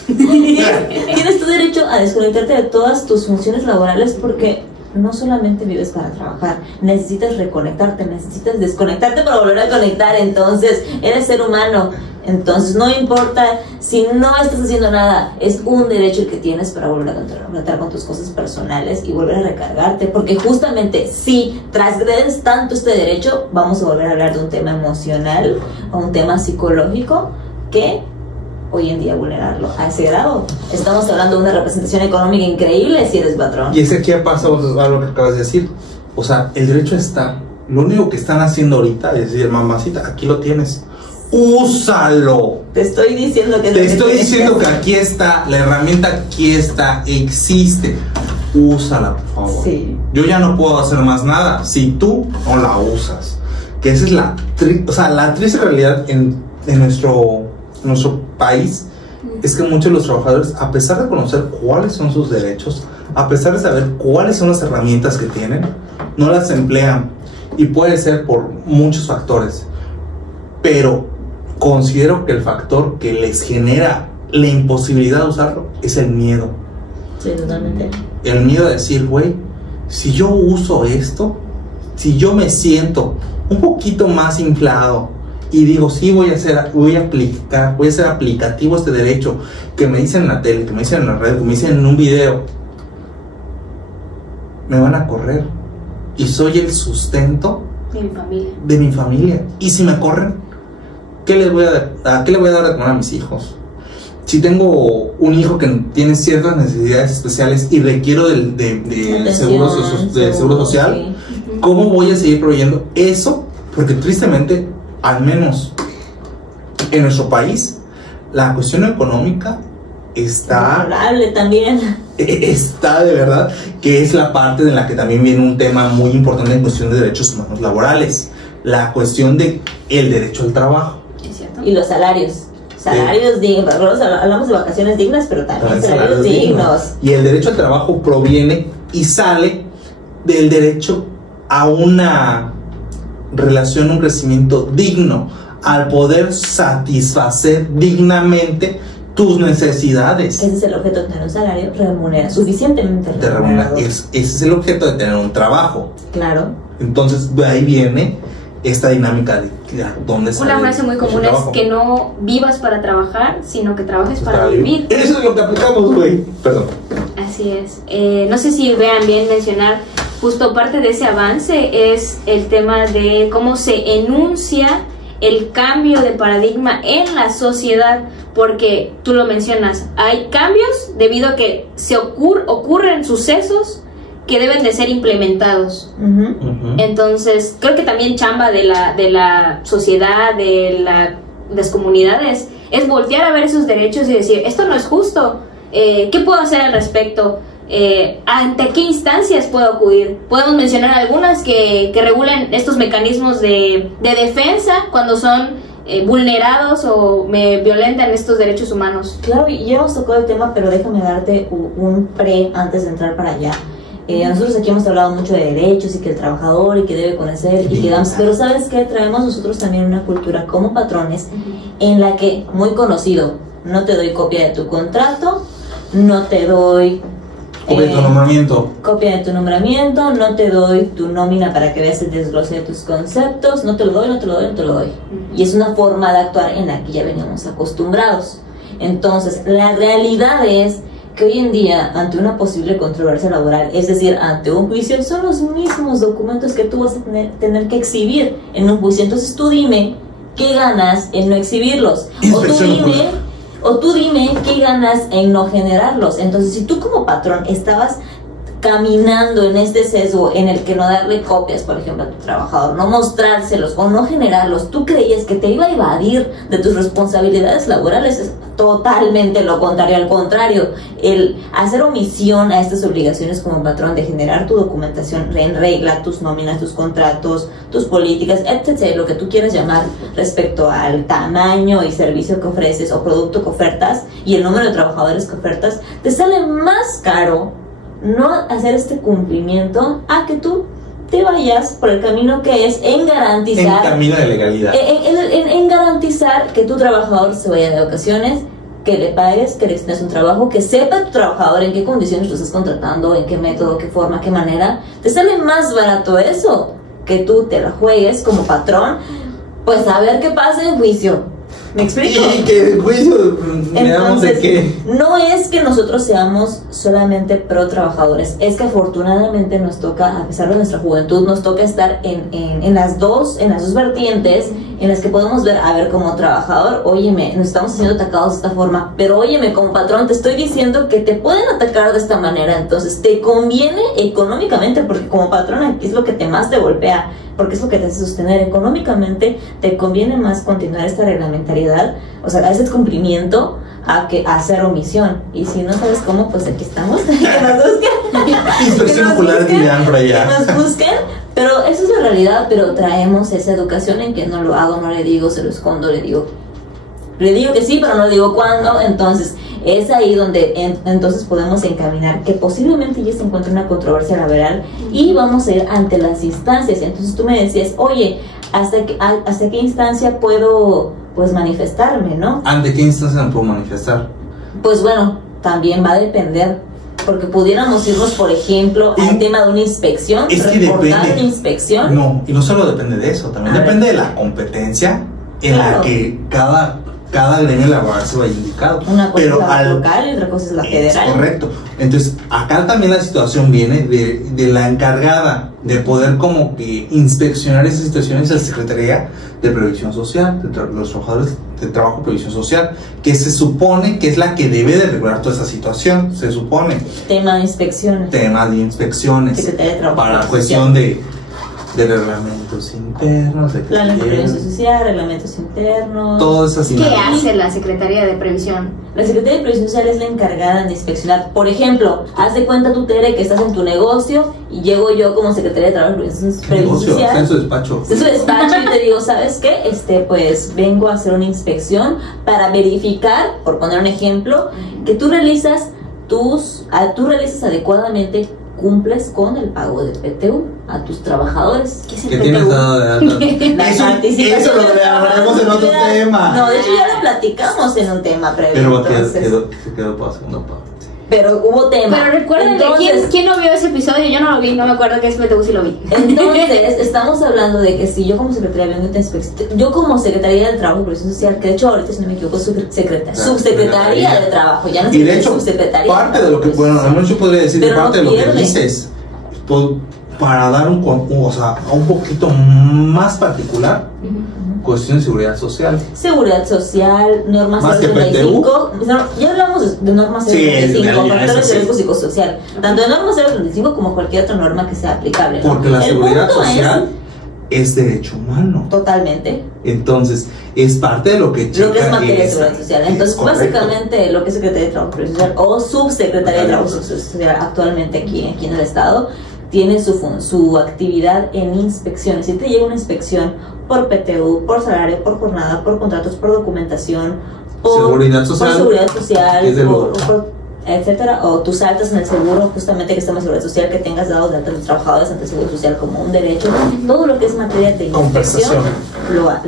tienes tu derecho a desconectarte de todas tus funciones laborales, porque no solamente vives para trabajar, necesitas reconectarte, necesitas desconectarte para volver a conectar. Entonces eres ser humano. Entonces no importa si no estás haciendo nada, es un derecho el que tienes para volver a conectar con tus cosas personales y volver a recargarte, porque justamente si transgredes tanto este derecho, vamos a volver a hablar de un tema emocional o un tema psicológico que hoy en día vulnerarlo a ese grado. Estamos hablando de una representación económica increíble si eres patrón. Y es que aquí pasa a lo que acabas de decir. O sea, el derecho está. Lo único que están haciendo ahorita es decir, mamacita, aquí lo tienes. Úsalo. Te estoy diciendo que... Te estoy diciendo que aquí está, la herramienta aquí está, existe. Úsala, por favor. Sí. Yo ya no puedo hacer más nada si tú no la usas. Que esa es la triste realidad en nuestro país. Es que muchos de los trabajadores, a pesar de conocer cuáles son sus derechos, a pesar de saber cuáles son las herramientas que tienen, no las emplean. Y puede ser por muchos factores. Pero considero que el factor que les genera la imposibilidad de usarlo es el miedo. Sí, totalmente. El miedo a decir, güey, si yo uso esto, si yo me siento un poquito más inflado y digo, sí, voy a hacer aplicativo este derecho que me dicen en la tele, que me dicen en la red, que me dicen en un video, me van a correr y soy el sustento de mi familia. Y si me corren, ¿qué le voy a dar de comer a mis hijos? Si tengo un hijo que tiene ciertas necesidades especiales y requiero de seguro social, sí. ¿Cómo voy a seguir proveyendo eso? Porque tristemente, al menos en nuestro país, la cuestión económica está... también. Está de verdad, que es la parte de la que también viene un tema muy importante en cuestión de derechos humanos laborales. La cuestión de el derecho al trabajo. Y los salarios. Salarios dignos. Hablamos de vacaciones dignas, pero también salarios dignos. Y el derecho al trabajo proviene y sale del derecho a una relación, un crecimiento digno, al poder satisfacer dignamente tus necesidades. Ese es el objeto de tener un salario suficientemente remunerado. Ese es el objeto de tener un trabajo. Claro. Entonces de ahí viene esta dinámica de dónde sale. Una frase muy común es que no vivas para trabajar, sino que trabajes para vivir. Eso es lo que aplicamos, güey. Perdón. Así es. No sé si vean bien mencionar, justo parte de ese avance es el tema de cómo se enuncia el cambio de paradigma en la sociedad, porque tú lo mencionas, hay cambios debido a que ocurren sucesos que deben de ser implementados. Entonces creo que también chamba de la sociedad, de las comunidades, es voltear a ver esos derechos y decir, esto no es justo, ¿qué puedo hacer al respecto? ¿ante qué instancias puedo acudir? Podemos mencionar algunas que regulen estos mecanismos de defensa cuando son vulnerados o me violentan estos derechos humanos. Claro, y ya hemos tocado el tema, pero déjame darte un pre antes de entrar para allá. Nosotros aquí hemos hablado mucho de derechos y que el trabajador y que debe conocer y que damos, pero ¿sabes qué? Traemos nosotros también una cultura como patrones en la que, muy conocido, no te doy copia de tu contrato, no te doy copia de tu nombramiento. Copia de tu nombramiento, no te doy tu nómina para que veas el desglose de tus conceptos, no te lo doy, no te lo doy, no te lo doy. Y es una forma de actuar en la que ya veníamos acostumbrados. Entonces, la realidad es que hoy en día, ante una posible controversia laboral, es decir, ante un juicio, son los mismos documentos que tú vas a tener que exhibir en un juicio. Entonces tú dime qué ganas en no exhibirlos. O tú dime qué ganas en no generarlos. Entonces, si tú como patrón estabas caminando en este sesgo en el que no darle copias, por ejemplo, a tu trabajador, no mostrárselos o no generarlos, tú creías que te iba a evadir de tus responsabilidades laborales, es totalmente lo contrario. Al contrario, el hacer omisión a estas obligaciones como patrón de generar tu documentación en regla, tus nóminas, tus contratos, tus políticas, etcétera, lo que tú quieras llamar respecto al tamaño y servicio que ofreces o producto que ofertas y el número de trabajadores que ofertas, te sale más caro no hacer este cumplimiento a que tú te vayas por el camino que es en garantizar en camino de legalidad, en garantizar que tu trabajador se vaya de vacaciones, que le pagues, que le extiendas un trabajo, que sepa tu trabajador en qué condiciones lo estás contratando, en qué método, qué forma, qué manera. Te sale más barato eso que tú te la juegues como patrón, pues a ver qué pasa en juicio. ¿Me explico? Y que el juicio, veamos de qué. No es que nosotros seamos solamente pro trabajadores, es que afortunadamente nos toca, a pesar de nuestra juventud, nos toca estar en las dos vertientes en las que podemos ver, a ver, como trabajador, óyeme, nos estamos siendo atacados de esta forma, pero óyeme, como patrón, te estoy diciendo que te pueden atacar de esta manera, entonces te conviene económicamente, porque como patrón aquí es lo que más te golpea, porque es lo que te hace sostener económicamente, te conviene más continuar esta reglamentariedad, o sea, ese cumplimiento, a que hacer omisión. Y si no sabes cómo, pues aquí estamos. Que nos busquen. Inspección ocular dirán por allá. Que nos busquen. Pero eso es la realidad, pero traemos esa educación en que no lo hago, no le digo, se lo escondo, le digo que sí, pero no le digo cuándo. Entonces, es ahí donde entonces podemos encaminar que posiblemente ya se encuentre una controversia laboral y vamos a ir ante las instancias. Entonces tú me decías, oye, ¿hasta qué instancia puedo pues manifestarme, no? ¿Ante qué instancia me puedo manifestar? Pues bueno, también va a depender, porque pudiéramos irnos, por ejemplo, al tema de una inspección, es que reportar depende. una inspección. No, y no solo depende de eso, también depende de la competencia en la que cada gremio laboral se vaya indicado. Una cosa es la local y otra cosa es la federal. Es correcto. Entonces, acá también la situación viene de la encargada de poder como que inspeccionar esas situaciones, la Secretaría de Previsión Social, los trabajadores de trabajo y previsión social, que se supone que es la que debe de regular toda esa situación, se supone. Tema de inspecciones. Tema de inspecciones. Secretaría de Trabajo. Para cuestión de reglamentos internos, Plan de Previsión Social, reglamentos internos. Todas esas. ¿Qué hace la Secretaría de Previsión? La Secretaría de Previsión Social es la encargada de inspeccionar. Por ejemplo, haz de cuenta tú, Tere, que estás en tu negocio y llego yo como Secretaría de Trabajo y Previsión Social. Está en su despacho. Está en su despacho y te digo, ¿sabes qué? Pues vengo a hacer una inspección para verificar, por poner un ejemplo, que tú realizas adecuadamente, cumples con el pago de PTU a tus trabajadores. ¿Qué es el ¿Qué PTU? tienes dado de data? Eso lo hablaremos en otro tema. No, de hecho ya lo platicamos en un tema previo. Pero entonces, se quedó para segunda parte. Pero hubo tema. Pero recuerden, Entonces, ¿quién no vio ese episodio? Yo no lo vi, no me acuerdo qué es PTU, si lo vi. Entonces, estamos hablando de que si yo como Secretaría yo como Secretaría de Trabajo y Previsión Social, que de hecho ahorita si no me equivoco es Subsecretaría de Trabajo, ya no y de hecho, Subsecretaría. parte de lo que, bueno, al menos yo podría decir que parte de lo que dices, para dar un poquito más particular, cuestión de seguridad social. Seguridad social, normas Más que 035. Ya hablamos de normas 035, factores de riesgo psicosocial. Tanto de normas 035 como cualquier otra norma que sea aplicable. Porque la seguridad social es derecho humano. Totalmente. Entonces, es parte de lo que Lo que es materia de esa. seguridad social. Entonces, básicamente, lo que es Secretaría de Trabajo y Previsión Social o Subsecretaría de Trabajo y Previsión Social actualmente aquí en el Estado, tiene su actividad en inspecciones. Si te llega una inspección por PTU, por salario, por jornada, por contratos, por documentación, por seguridad social, por seguridad social, es de lo- por etcétera, o tus altas en el seguro, justamente que estamos en seguridad social, que tengas dados de alta de los trabajadores ante el seguro social como un derecho, todo lo que es materia de inspección Compensación.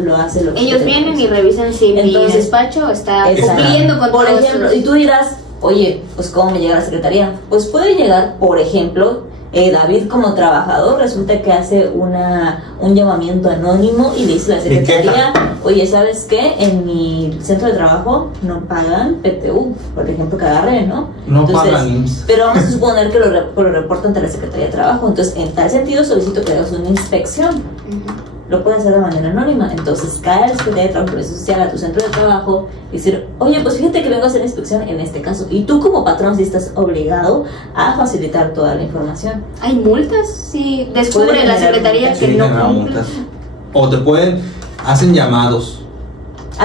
lo hace lo que Ellos vienen y revisan si mi Entonces, despacho está exacto. cumpliendo con Por todos ejemplo, los- y tú dirás, oye, pues ¿cómo me llega a la secretaría? Pues puede llegar, por ejemplo, David como trabajador resulta que hace un llamamiento anónimo y le dice a la secretaría, oye, ¿sabes qué? En mi centro de trabajo no pagan PTU, por ejemplo, que agarré, ¿no? No pagan IMSS. Pero vamos a suponer que lo reporta ante la Secretaría de Trabajo. Entonces, en tal sentido, solicito que hagas una inspección. Lo puede hacer de manera anónima. Entonces, cae a la Secretaría de Trabajo y Previsión Social, a tu centro de trabajo, y decir, oye, pues fíjate que vengo a hacer inspección en este caso. Y tú, como patrón, sí estás obligado a facilitar toda la información. ¿Hay multas si descubre Pueden la generar secretaría multas. que Sí, no generan cumple? multas. O te pueden, hacen llamados,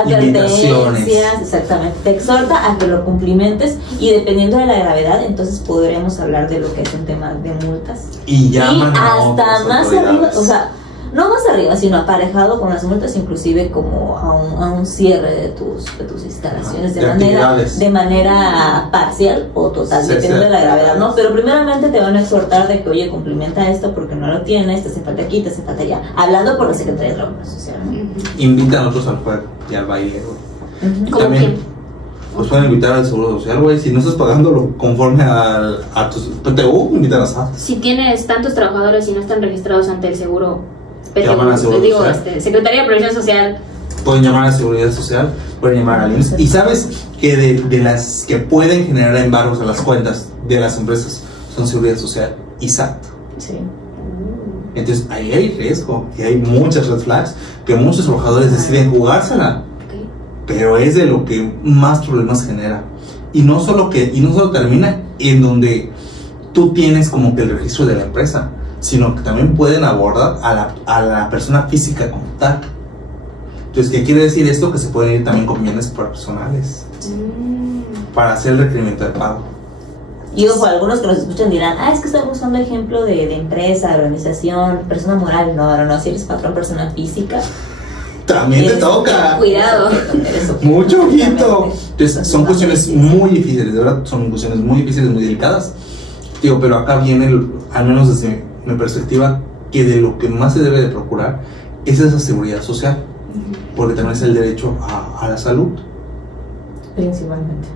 invitaciones. Advertencias, exactamente. Te exhorta a que lo cumplimentes y dependiendo de la gravedad, entonces podremos hablar de lo que es un tema de multas. Y llaman a hasta otras más autoridades. arriba, o sea, no más arriba, sino aparejado con las multas, inclusive como a un cierre de tus instalaciones De actividades. de manera parcial o total, Sí, dependiendo sí. de la gravedad, ¿no? Pero primeramente te van a exhortar de que, oye, cumplimenta esto porque no lo tienes, te hace falta aquí, te hace falta allá. Hablando por la Secretaría de Trabajo Social, ¿no? Invitan a otros al juego y al baile, güey. Ujú. ¿Cómo También, quién? pues pueden invitar al seguro social, güey. Si no estás pagándolo conforme a tus PTU, invitan a SAT. Si tienes tantos trabajadores y no están registrados ante el seguro, Llaman al Seguro digo, Social. Secretaría de Previsión Social, Pueden llamar a la Seguridad Social, pueden llamar al IMSS. Y sabes que de las que pueden generar embargos a las cuentas de las empresas son Seguridad Social y SAT. Sí. Entonces ahí hay riesgo y hay muchas red flags que muchos trabajadores deciden jugársela, ¿ok? pero es de lo que más problemas genera. Y no solo termina en donde tú tienes como que el registro de la empresa, sino que también pueden abordar a la persona física como tal. Entonces, ¿qué quiere decir esto? Que se pueden ir también con bienes personales para hacer el requerimiento de pago. Y ojo, algunos que nos escuchan dirán, es que estamos usando ejemplo de empresa, de organización, persona moral. No, si eres patrón, persona física. También te eres toca. sujeto, Cuidado. eres sujeto, Mucho ojito. exactamente. Entonces, son cuestiones muy difíciles, de verdad, son cuestiones muy difíciles, muy delicadas. Digo, pero acá viene, al menos desde mi perspectiva, que de lo que más se debe de procurar es esa seguridad social, porque también es el derecho a la salud, Principalmente.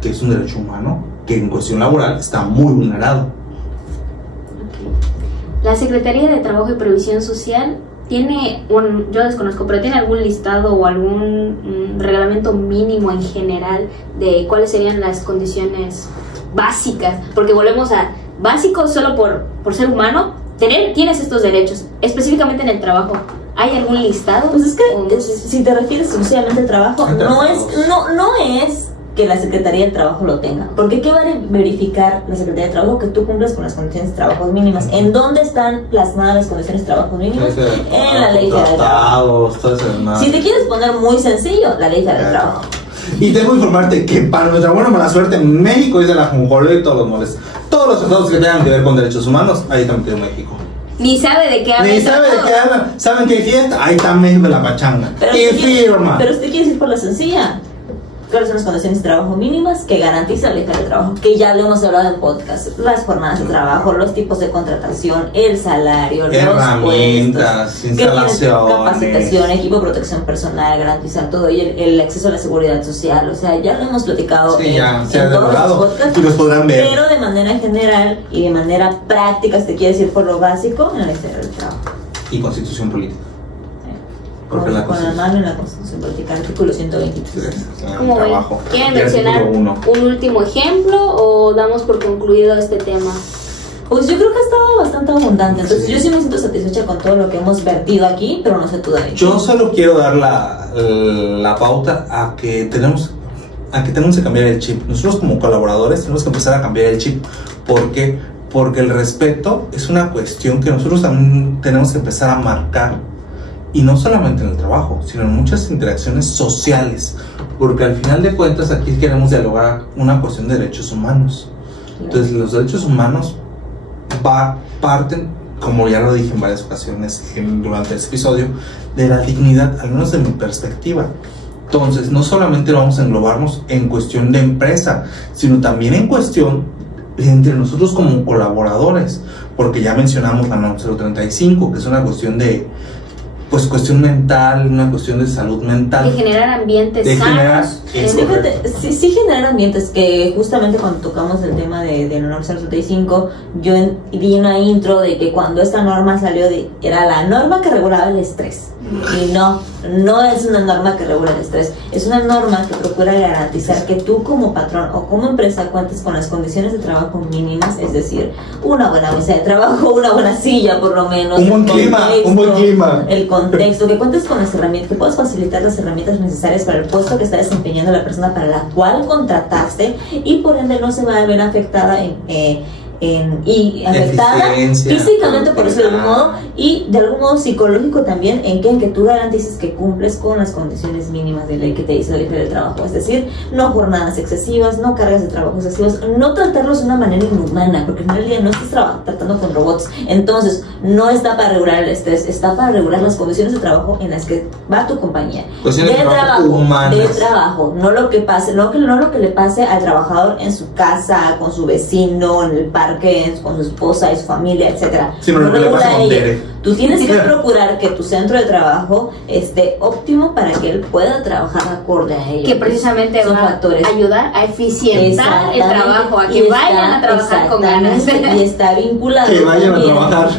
que es un derecho humano, que en cuestión laboral está muy vulnerado. La Secretaría de Trabajo y Previsión Social tiene yo desconozco, pero tiene algún listado o algún reglamento mínimo en general de cuáles serían las condiciones básicas, porque volvemos a básico solo por ser humano, tienes estos derechos, específicamente en el trabajo. ¿Hay algún listado? Pues es que ¿O no? si te refieres exclusivamente al trabajo, no es que la Secretaría del Trabajo lo tenga. Porque ¿qué va a verificar la Secretaría de Trabajo? Que tú cumplas con las condiciones de trabajo mínimas. ¿En dónde están plasmadas las condiciones de trabajo mínimas? En la Ley Federal del Trabajo. Si te quieres poner muy sencillo, la Ley Federal del Trabajo. Y tengo que informarte que para nuestra buena o mala suerte, México es de la jonjoleo y todos los moles. Todos los tratados que tengan que ver con derechos humanos, ahí está metido México. Ni sabe de qué habla. Ni sabe de qué hablan. ¿Saben qué fiesta? Ahí está México de la pachanga. Y firma. Pero usted quiere ir por la sencilla. ¿Cuáles son las condiciones de trabajo mínimas que garantiza la Ley Federal de Trabajo? Que ya lo hemos hablado en podcast. Las jornadas de trabajo, los tipos de contratación, el salario, herramientas, los puestos, instalaciones, capacitación, equipo de protección personal, garantizar todo y el acceso a la seguridad social. O sea, ya lo hemos platicado Sí, ya se ha en todos los devorado podcasts. y los podrán ver. Pero de manera general y de manera práctica, si te quieres ir por lo básico, en la Ley Federal del Trabajo. Y constitución política. Porque la Con la constitución. mano en la Constitución Política, artículo 123. ¿Cómo ven? Trabajo. ¿Quieren Y mencionar artículo 1. un último ejemplo o damos por concluido este tema? Pues yo creo que ha estado bastante abundante. Entonces Sí. yo sí me siento satisfecha con todo lo que hemos vertido aquí, pero no sé tú, David. Yo solo quiero dar la pauta a que tenemos que cambiar el chip. Nosotros como colaboradores tenemos que empezar a cambiar el chip. ¿Por qué? porque el respeto es una cuestión que nosotros también tenemos que empezar a marcar, y no solamente en el trabajo, sino en muchas interacciones sociales, porque al final de cuentas aquí queremos dialogar una cuestión de derechos humanos. Entonces los derechos humanos parten, como ya lo dije en varias ocasiones durante este episodio, de la dignidad, al menos de mi perspectiva. Entonces no solamente vamos a englobarnos en cuestión de empresa, sino también en cuestión entre nosotros como colaboradores, porque ya mencionamos la NOM 035, que es una cuestión de, pues, cuestión mental, una cuestión de salud mental, de generar ambientes sanos. Fíjate, sí generar ambientes, que justamente cuando tocamos el tema de la norma 035, yo di una intro de que cuando esta norma salió, era la norma que regulaba el estrés. Y no es una norma que regula el estrés, es una norma que procura garantizar que tú como patrón o como empresa cuentes con las condiciones de trabajo mínimas, es decir, una buena mesa de trabajo, una buena silla por lo menos, un buen clima, el contexto, que cuentes con las herramientas, que puedas facilitar las herramientas necesarias para el puesto que está desempeñando la persona para la cual contrataste, y por ende no se va a ver afectada y afectada físicamente, por eso de algún modo, y de algún modo psicológico también, en que tú garantices que cumples con las condiciones mínimas de ley que te dice la ley del trabajo, es decir, no jornadas excesivas, no cargas de trabajo excesivas, no tratarlos de una manera inhumana, porque al final del día no estás tratando con robots. Entonces no está para regular el estrés, está para regular las condiciones de trabajo en las que va tu compañía, de trabajo, no lo que pase, no lo que le pase al trabajador en su casa, con su vecino, en el parque, con su esposa y su familia, etcétera. No regula ella. Tú tienes que procurar que tu centro de trabajo esté óptimo para que él pueda trabajar acorde a ello. Que precisamente va a ayudar a eficientar el trabajo, a que vayan a trabajar con ganas. Y está vinculado. Que vayan a trabajar.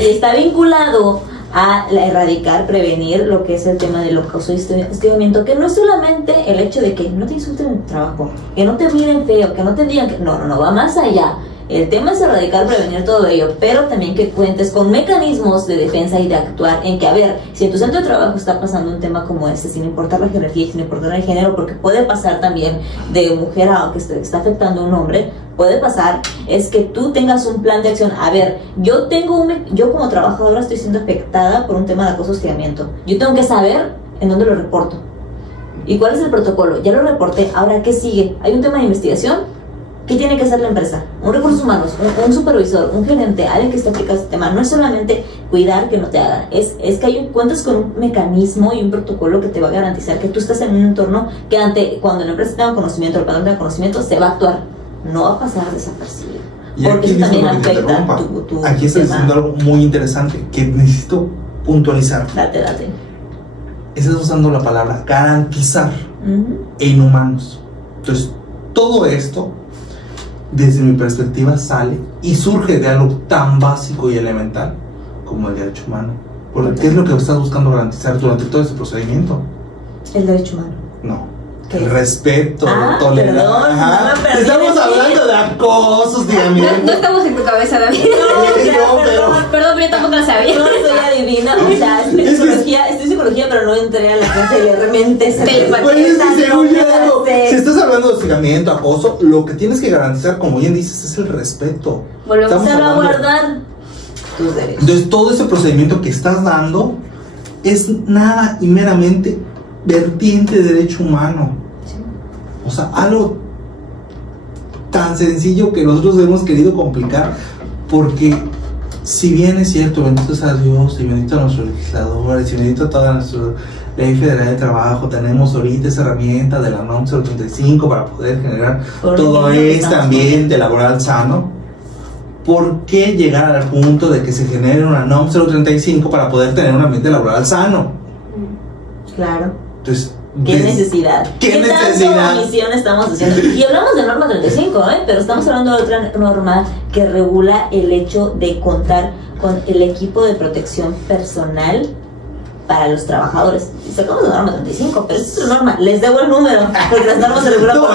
Y está vinculado a erradicar, prevenir lo que es el tema del acoso y hostigamiento, que no es solamente el hecho de que no te insulten en el trabajo, que no te miren feo, que no te digan que no, va más allá. El tema es erradicar, prevenir todo ello, pero también que cuentes con mecanismos de defensa y de actuar en que, a ver, si en tu centro de trabajo está pasando un tema como este, sin importar la jerarquía y sin importar el género, porque puede pasar también de mujer a que está afectando a un hombre, puede pasar, es que tú tengas un plan de acción. A ver, yo como trabajadora estoy siendo afectada por un tema de acoso y hostigamiento. Yo tengo que saber en dónde lo reporto. ¿Y cuál es el protocolo? Ya lo reporté, ahora ¿qué sigue? ¿Hay un tema de investigación? ¿Qué tiene que hacer la empresa? Un recursos humanos, un supervisor, un gerente, alguien que esté aplicando este tema. No es solamente cuidar que no te hagan, es que cuentas con un mecanismo y un protocolo que te va a garantizar que tú estás en un entorno que cuando la empresa tenga conocimiento, el patrón tenga conocimiento, se va a actuar. No va a pasar desapercibido. Porque eso también afecta tu aquí estás diciendo algo muy interesante que necesito puntualizar. Date. Estás usando la palabra garantizar e inhumanos. Entonces, todo esto, desde mi perspectiva, sale y surge de algo tan básico y elemental como el derecho humano. ¿Qué es lo que estás buscando garantizar durante todo este procedimiento? El derecho humano. No. El respeto, tolerancia. Perdón, estamos hablando de acoso, hostigamiento. No estamos en tu cabeza, David. Perdón, yo tampoco lo sabía. No soy adivina, o sea, estoy en psicología, pero no entré a la clase de realmente. Si estás hablando de hostigamiento, acoso, lo que tienes que garantizar, como bien dices, es el respeto. Volvemos a salvaguardar tus derechos. Entonces, todo ese procedimiento que estás dando es nada y meramente vertiente de derecho humano. O sea, algo tan sencillo que nosotros hemos querido complicar, porque si bien es cierto, bendito sea Dios y bendito a nuestros legisladores y bendito a toda nuestra ley federal de trabajo, tenemos ahorita esa herramienta de la NOM 035 para poder generar todo este ambiente laboral sano. ¿Por qué llegar al punto de que se genere una NOM 035 para poder tener un ambiente laboral sano? Claro. Entonces, ¿qué necesidad? ¿Qué tanta omisión estamos haciendo? Y hablamos de norma 35, pero estamos hablando de otra norma que regula el hecho de contar con el equipo de protección personal para los trabajadores. Sacamos la norma 35, pero esa es otra norma. Les debo el número, porque las normas se regulan por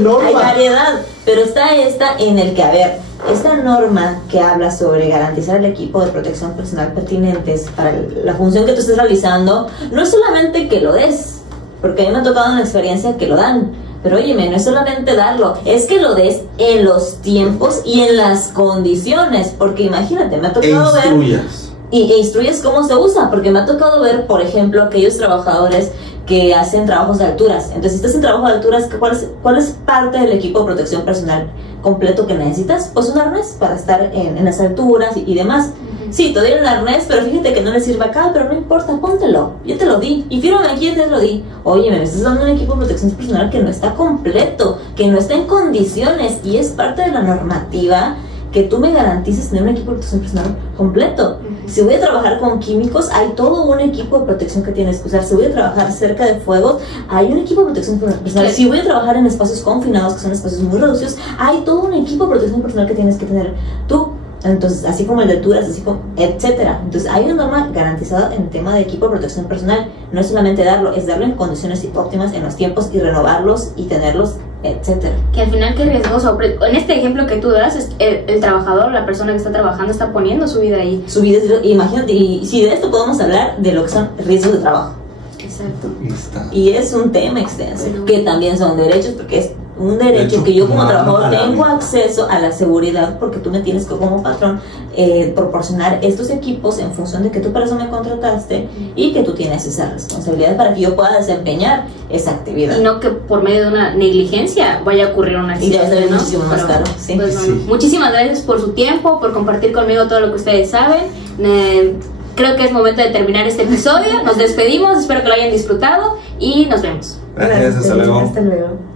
número. Hay variedad, pero está esta en el que, a ver, esta norma que habla sobre garantizar el equipo de protección personal pertinentes para la función que tú estés realizando, no es solamente que lo des, porque a mí me ha tocado una experiencia que lo dan, Pero óyeme, no es solamente darlo, es que lo des en los tiempos y en las condiciones, porque imagínate, me ha tocado ver e instruyes cómo se usa, porque me ha tocado ver, por ejemplo, aquellos trabajadores que hacen trabajos de alturas. Entonces, si estás en trabajo de alturas, ¿cuál es parte del equipo de protección personal completo que necesitas? Pues un arnés para estar en las alturas y demás. Sí, te doy un arnés, pero fíjate que no le sirve acá, pero no importa, póntelo, yo te lo di, y fírmame aquí, yo te lo di. Oye, me estás dando un equipo de protección personal que no está completo, que no está en condiciones, y es parte de la normativa que tú me garantices tener un equipo de protección personal completo. Si voy a trabajar con químicos, hay todo un equipo de protección que tienes que usar. Si voy a trabajar cerca de fuegos, hay un equipo de protección personal. Si voy a trabajar en espacios confinados, que son espacios muy reducidos, hay todo un equipo de protección personal que tienes que tener tú. Entonces, así como el de alturas, así como, etcétera. Entonces, hay una norma garantizada en el tema de equipo de protección personal. No es solamente darlo, es darlo en condiciones óptimas, en los tiempos, y renovarlos y tenerlos, etcétera. Que al final, qué riesgoso. En este ejemplo que tú das, es el trabajador, la persona que está trabajando, está poniendo su vida ahí. Su vida, imagínate, y si de esto podemos hablar de lo que son riesgos de trabajo. Exacto. Y es un tema extenso, que también son derechos, porque es un derecho que yo como trabajador tengo acceso a la seguridad, porque tú me tienes que, como patrón, proporcionar estos equipos en función de que tú para eso me contrataste y que tú tienes esa responsabilidad para que yo pueda desempeñar esa actividad. Y no que por medio de una negligencia vaya a ocurrir un accidente, y ya es ¿no? muchísimo más caro. Sí. Pues, bueno, sí. Muchísimas gracias por su tiempo, por compartir conmigo todo lo que ustedes saben. Creo que es momento de terminar este episodio. Nos despedimos, espero que lo hayan disfrutado y nos vemos. Gracias, hasta luego. Hasta luego.